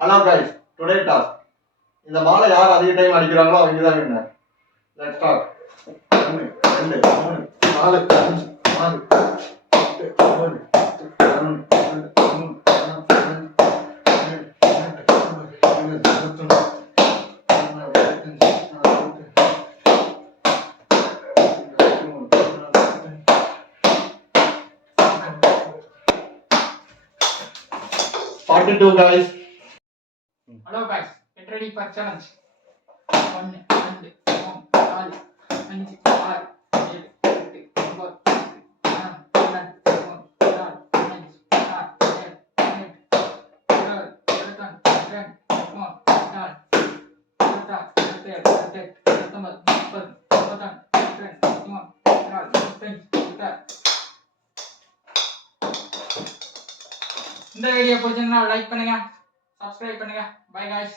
Hello guys, today task. இந்த பாலை யார் அதிக டைம் அடிக்கிறாங்களோ அவங்க தான் winner. Let's start. 1 2 3 4 5 6 7 8 9 42 guys. Hello guys, get ready for challenge. 1 2 3 4 5 6 7 8 9 இந்த வீடியோ பிடிச்சிருந்தா லைக் பண்ணுங்க, சப்ஸ்கிரைப் பண்ணுங்க. By guys.